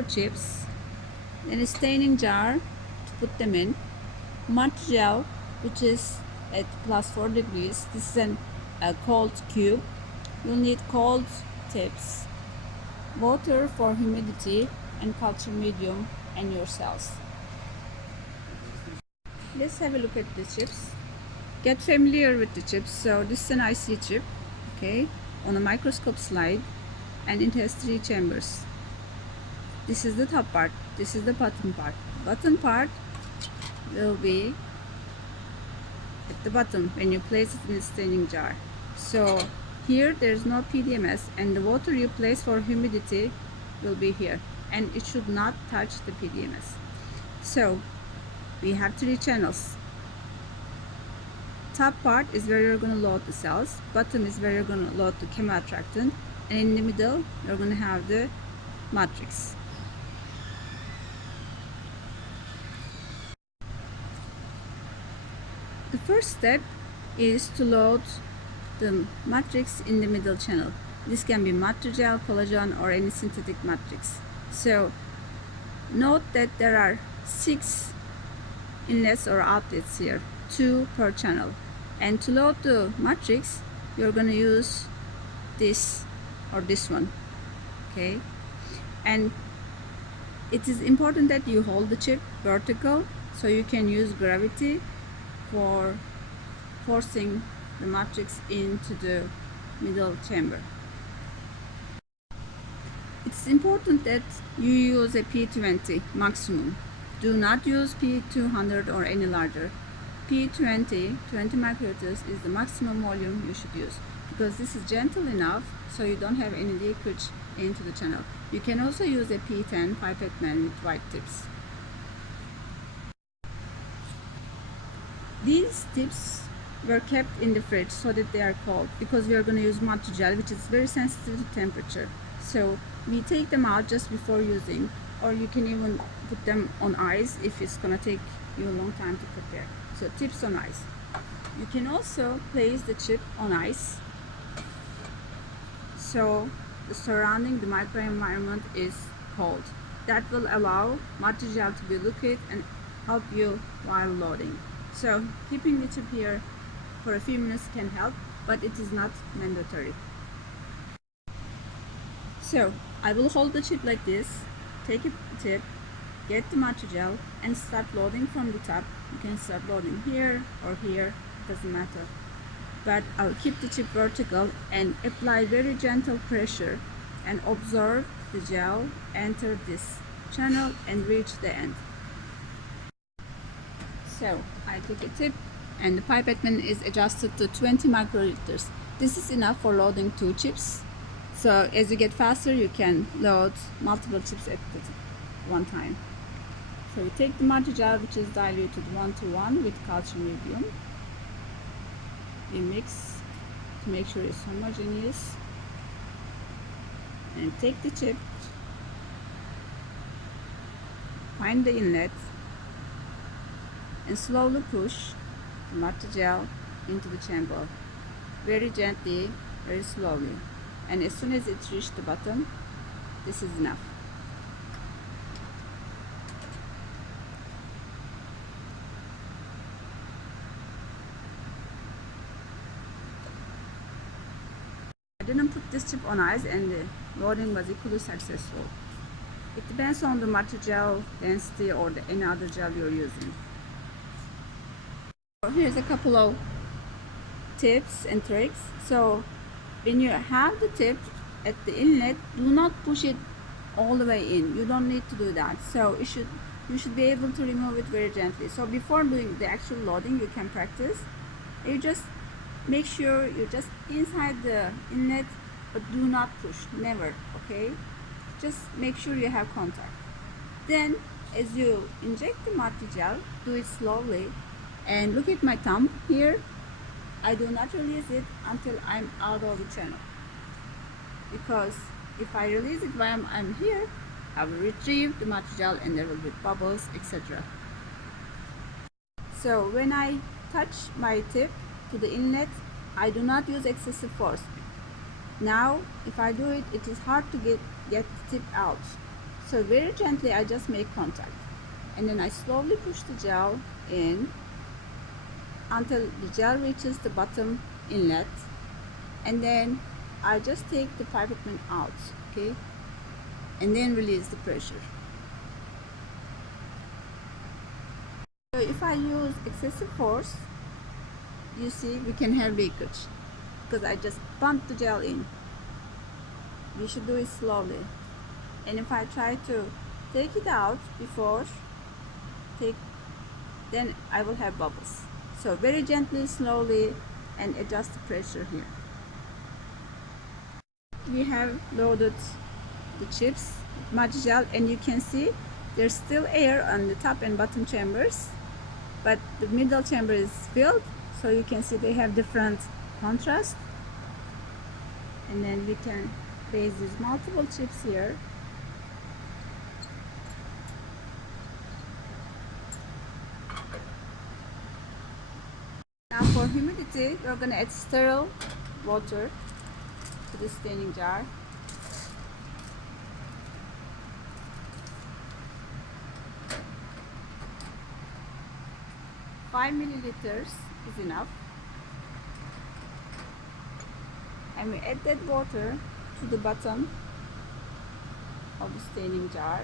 for chips, then a staining jar to put them in, mud gel which is at +4 degrees. This is a cold cube. You'll need cold tips, water for humidity, and culture medium and your cells. Let's have a look at the chips. Get familiar with the chips. So this is an IC chip, okay, on a microscope slide, and it has 3 chambers. This is the top part, this is the bottom part. Bottom part will be at the bottom when you place it in the staining jar. So here there's no PDMS, and the water you place for humidity will be here, and it should not touch the PDMS. So we have 3 channels. Top part is where you're going to load the cells, bottom is where you're going to load the chemoattractant, and in the middle you're going to have the matrix. The first step is to load the matrix in the middle channel. This can be matrigel, collagen, or any synthetic matrix. So note that there are 6 inlets or outlets here, 2 per channel. And to load the matrix, you're going to use this or this one, okay? And it is important that you hold the chip vertical so you can use gravity for forcing the matrix into the middle chamber. It's important that you use a P20 maximum. Do not use P200 or any larger. P20, 20 microliters, is the maximum volume you should use, because this is gentle enough so you don't have any leakage into the channel. You can also use a P10 pipette man with white tips. These tips were kept in the fridge so that they are cold, because we are going to use matrigel, which is very sensitive to temperature. So we take them out just before using, or you can even put them on ice if it's going to take you a long time to prepare. So tips on ice. You can also place the chip on ice so the surrounding, the microenvironment is cold. That will allow matrigel to be liquid and help you while loading. So keeping the chip here for a few minutes can help, but it is not mandatory. So I will hold the chip like this, take a tip, get the matrigel, and start loading from the top. You can start loading here or here, doesn't matter. But I'll keep the chip vertical and apply very gentle pressure and observe the gel enter this channel and reach the end. So I took a tip, and the pipette man is adjusted to 20 microliters. This is enough for loading 2 chips. So as you get faster, you can load multiple chips at one time. So we take the matrigel, which is diluted 1:1 with culture medium. We mix to make sure it's homogeneous, and take the chip, find the inlet, and slowly push the matrigel into the chamber, very gently, very slowly. And as soon as it reaches the bottom, this is enough. I didn't put this chip on ice, and the loading was equally successful. It depends on the matrigel density or any other gel you're using. Here's a couple of tips and tricks. So when you have the tip at the inlet, do not push it all the way in. You don't need to do that. So you should be able to remove it very gently. So before doing the actual loading, you can practice. You just make sure you're just inside the inlet, but do not push, never, okay? Just make sure you have contact. Then as you inject the matrigel, do it slowly, and look at my thumb here. I do not release it until I'm out of the channel, because if I release it while I'm here, I will retrieve the matrigel and there will be bubbles, etc. So when I touch my tip to the inlet, I do not use excessive force. Now if I do it, it is hard to get the tip out. So very gently I just make contact, and then I slowly push the gel in until the gel reaches the bottom inlet, and then I just take the pipette out, okay, and then release the pressure. So if I use excessive force, you see we can have leakage because I just pump the gel in. You should do it slowly, and if I try to take it out before then I will have bubbles. So very gently, slowly, and adjust the pressure here. We have loaded the chips with mud gel, and you can see there's still air on the top and bottom chambers, but the middle chamber is filled, so you can see they have different contrast. And then we can place these multiple chips here. Now for humidity, we're going to add sterile water to the staining jar. Five milliliters is enough. And we add that water to the bottom of the staining jar.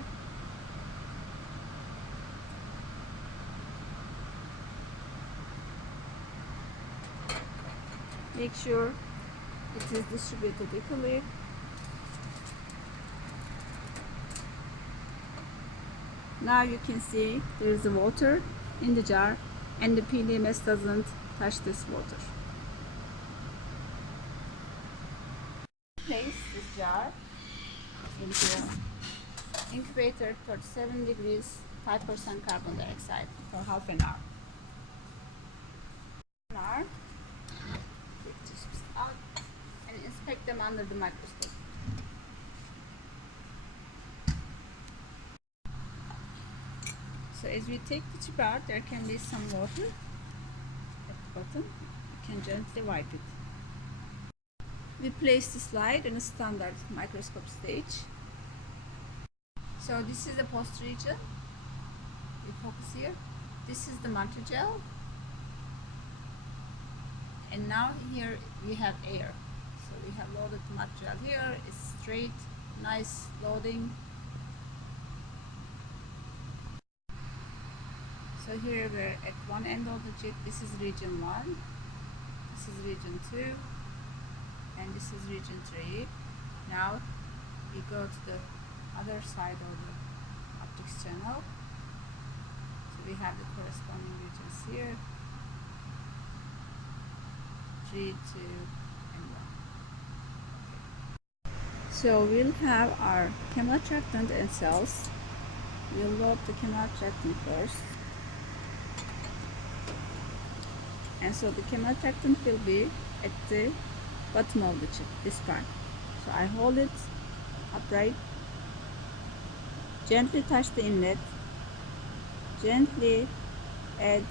Make sure it is distributed equally. Now you can see there is water in the jar, and the PDMS doesn't touch this water. Place this jar into incubator 37 degrees, 5% carbon dioxide for half an hour. Take the chips out and inspect them under the microscope. So as we take the chip out, there can be some water at the bottom. You can gently wipe it. We place the slide in a standard microscope stage. So this is the post region. We focus here. This is the matter gel. And now here we have air. So we have loaded the matter gel here. It's straight, nice loading. So here we're at one end of the chip. This is region 1. This is region 2. And this is region 3. Now we go to the other side of the optics channel. So we have the corresponding regions here. 3, 2, and 1. So we'll have our chemoattractant and cells. We'll load the chemoattractant first. And so the chemoattractant will be at the bottom of the chip, this part. So I hold it upright, gently touch the inlet, gently add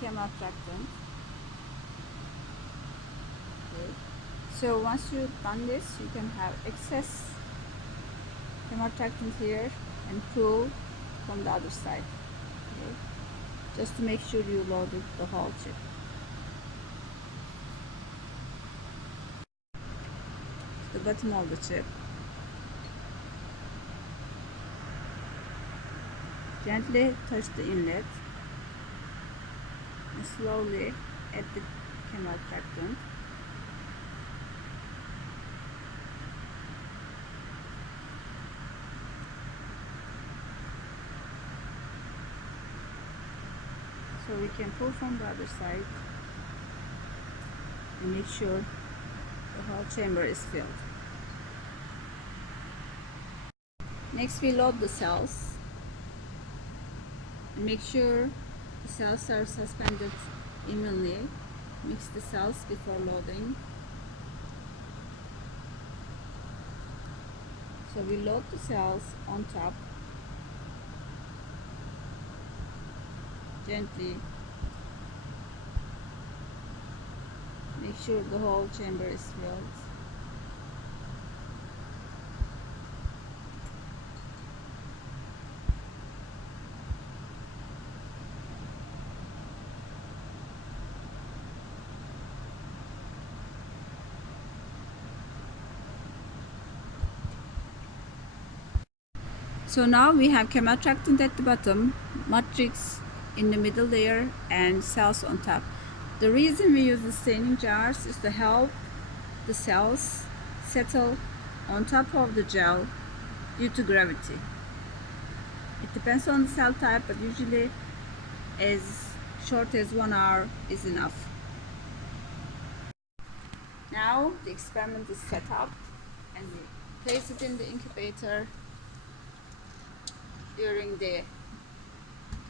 chemoattractant. Okay. So once you've done this, you can have excess chemoattractant here and pull from the other side. Okay. Just to make sure you loaded the whole chip. The bottom of the chip. Gently touch the inlet and slowly add the chemoattractant. So we can pull from the other side and make sure the whole chamber is filled. Next we load the cells. Make sure the cells are suspended evenly. Mix the cells before loading. So we load the cells on top. Gently make sure the whole chamber is filled. So now we have chemoattractant at the bottom, matrix in the middle layer, and cells on top. The reason we use the staining jars is to help the cells settle on top of the gel due to gravity. It depends on the cell type, but usually as short as 1 hour is enough. Now the experiment is set up and we place it in the incubator during the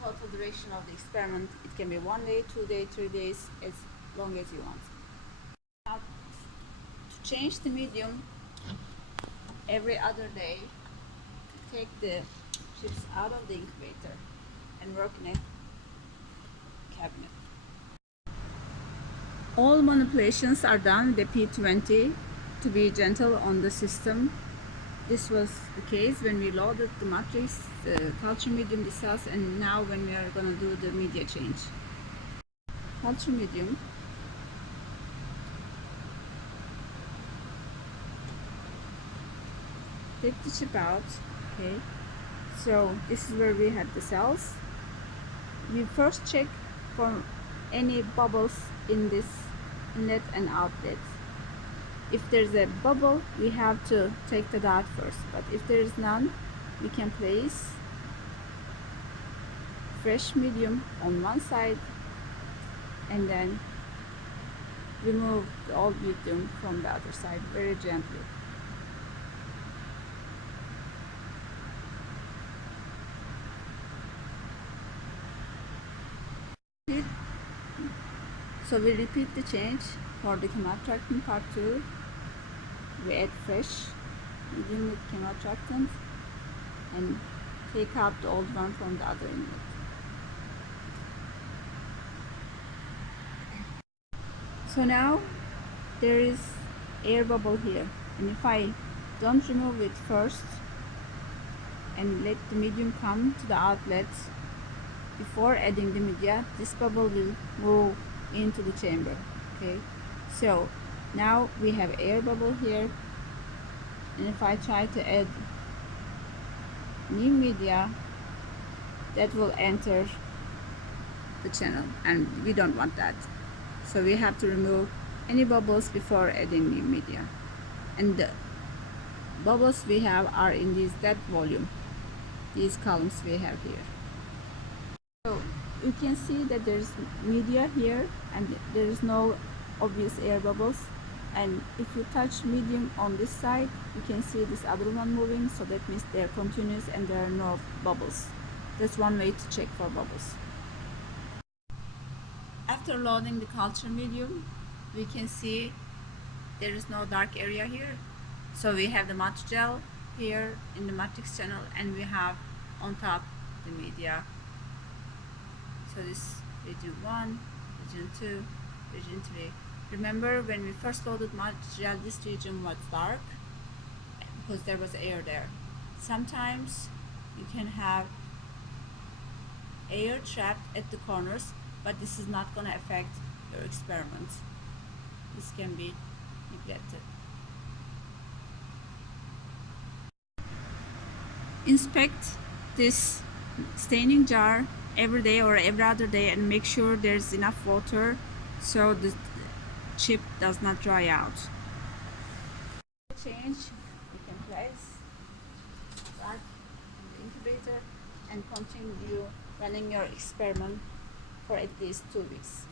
total duration of the experiment. It can be 1 day, 2 days, 3 days, as long as you want. Now, to change the medium every other day, take the chips out of the incubator and work in a cabinet. All manipulations are done with the P20 to be gentle on the system. This was the case when we loaded the matrix, the culture medium, the cells, and now when we are going to do the media change. Culture medium. Take the chip out, okay. So this is where we have the cells. We first check for any bubbles in this inlet and outlet. If there's a bubble, we have to take that out first, but if there is none, we can place fresh medium on one side and then remove the old medium from the other side very gently. So we repeat the change for the chemoattractant part 2. We add fresh medium with chemoattractant and take out the old one from the other inlet. So now there is air bubble here, and if I don't remove it first and let the medium come to the outlet before adding the media, this bubble will move into the chamber. Okay, so now we have air bubble here, and if I try to add new media, that will enter the channel, and we don't want that. So we have to remove any bubbles before adding new media, and the bubbles we have are in that volume, these columns we have here. So you can see that there's media here and there is no obvious air bubbles, and if you touch medium on this side, you can see this other one moving, so that means they're continuous and there are no bubbles. That's one way to check for bubbles. After loading the culture medium, we can see there is no dark area here. So we have the mat gel here in the matrix channel, and we have on top the media. So this region 1, region 2, region 3. Remember when we first loaded mat gel, this region was dark because there was air there. Sometimes you can have air trapped at the corners, but this is not going to affect your experiment. This can be neglected. Inspect this staining jar every day or every other day and make sure there's enough water so the chip does not dry out. Change, you can place back in the incubator and continue running your experiment for at least 2 weeks.